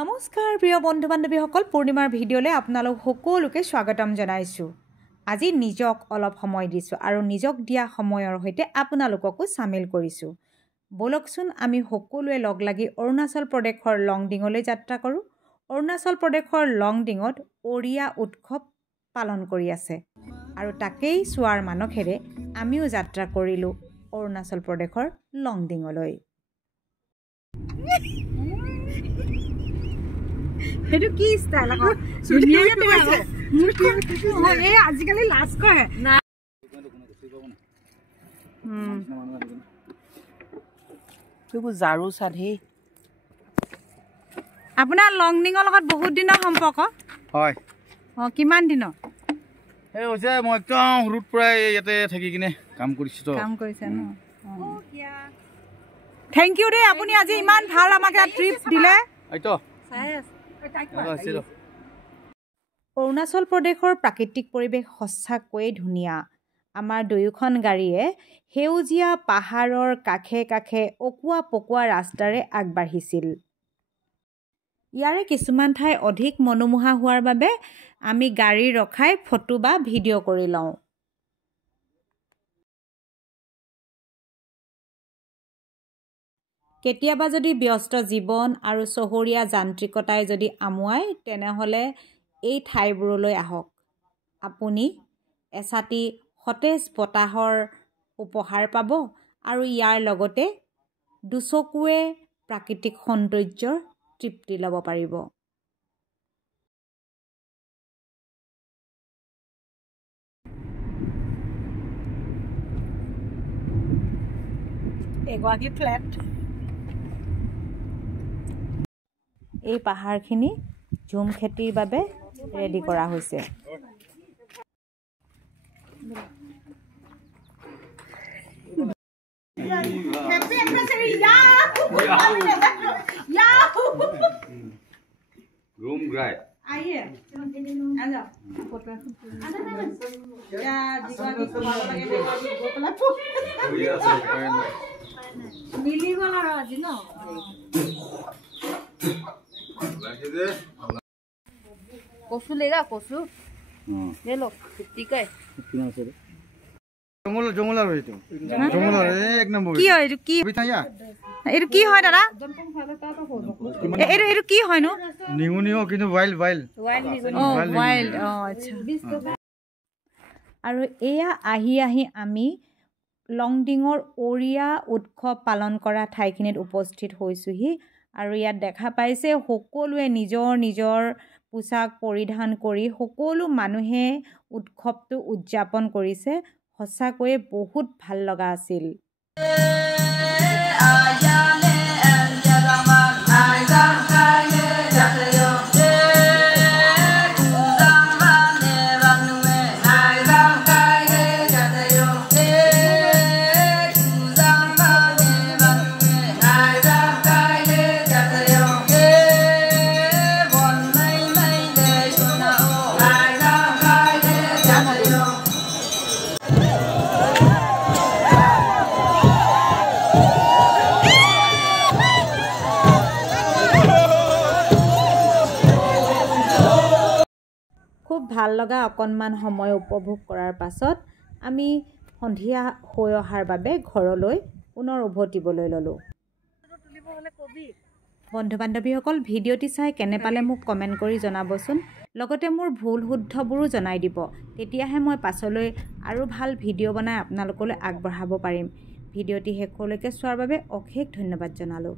নমস্কাৰ প্ৰিয় বন্ধু বান্ধৱীসকল, পূৰ্ণিমাৰ ভিডিঅ'লৈ আপোনালোক সকলোকে স্বাগতম জনাইছোঁ। আজি নিজক অলপ সময় দিছোঁ আৰু নিজক দিয়া সময়ৰ সৈতে আপোনালোককো সামিল কৰিছোঁ। বলকচোন আমি সকলোৱে লগ লাগি অৰুণাচল প্ৰদেশৰ লংডিঙলৈ যাত্ৰা কৰোঁ। অৰুণাচল প্ৰদেশৰ লংডিঙত ওড়িয়া উৎসৱ পালন কৰি আছে আৰু তাকেই চোৱাৰ মানসেৰে আমিও যাত্ৰা কৰিলোঁ অৰুণাচল প্ৰদেশৰ লংডিঙলৈ। সেইটো কি ষ্টাইল আকৌ ধুনীয়াকে কৈছে এই আজিকালি লাজ কৰে না তুই জাৰু সাধি আপোনাৰ লংডিঙৰ লগত বহুত দিনৰ সম্পৰ্ক হয়। কিমান দিনৰ এই হৈছে মই একদম ৰুট পৰাই ইয়াতে থাকি কিনে কাম কৰিছোঁ তো কাম কৰিছে ন। থেংক ইউ দেই, আপুনি আজি ইমান ভাল আমাক ট্ৰিপ দিলে। এইটো অৰুণাচল প্ৰদেশৰ প্ৰাকৃতিক পৰিৱেশ সঁচাকৈয়ে ধুনীয়া। আমাৰ দুয়োখন গাড়ীয়ে সেউজীয়া পাহাৰৰ কাষে কাষে অকোৱা পকোৱা ৰাস্তাৰে আগবাঢ়িছিল। ইয়াৰে কিছুমান ঠাই অধিক মনোমোহা হোৱাৰ বাবে আমি গাড়ী ৰখাই ফটো বা ভিডিঅ' কৰি লওঁ। কেতিয়াবা যদি ব্যস্ত জীৱন আৰু চহৰীয়া যান্ত্ৰিকতাই যদি আমুৱায়, তেনেহ'লে এই ঠাইবোৰলৈ আহক। আপুনি এছাতি সতেজ বতাহৰ উপহাৰ পাব আৰু ইয়াৰ লগতে দুচকুৱে প্ৰাকৃতিক সৌন্দৰ্যৰ তৃপ্তি ল'ব পাৰিব। এগৰাকী ফ্লেট এই পাহাৰখিনি ঝুম খেতিৰ বাবে ৰেডি কৰা হৈছে। रूम ग्राय आइए आ जाओ फोटो या जीवानी भालो লাগে গোপলা मिली वाला आज न कोसु लेगा कोसु ले लो कितनी का है कितना से जंगल रहितो जंगल एक नंबर কি হয় কি बिताया এটো কি হয় দাদা এটো কি হয় নো নিগুনিও কিন্তু ওয়াইল্ড ওয়াইল্ড আচ্ছা। আৰু এয়া আহি আমি লংডিঙৰ ওড়িয়া উৎসৱ পালন কৰা ঠাইখিনিত উপস্থিত হৈছোহি আৰু ইয়াত দেখা পাইছে সকলোৱে নিজৰ নিজৰ পোছাক পৰিধান কৰি সকলো মানুহে উৎসৱটো উদযাপন কৰিছে। সঁচাকৈয়ে বহুত ভাল লগা আছিল। খুব ভাল লগা অকণমান সময় উপভোগ কৰাৰ পাছত আমি সন্ধিয়া হৈ অহাৰ বাবে ঘৰলৈ পুনৰ উভতিবলৈ ল'লোঁ। বন্ধু বান্ধৱীসকল, ভিডিঅ'টি চাই কেনে পালে মোক কমেণ্ট কৰি জনাবচোন। লগতে মোৰ ভুল শুদ্ধবোৰো জনাই দিব, তেতিয়াহে মই পাছলৈ আৰু ভাল ভিডিঅ' বনাই আপোনালোকলৈ আগবঢ়াব পাৰিম। ভিডিঅ'টি শেষলৈকে চোৱাৰ বাবে অশেষ ধন্যবাদ জনালোঁ।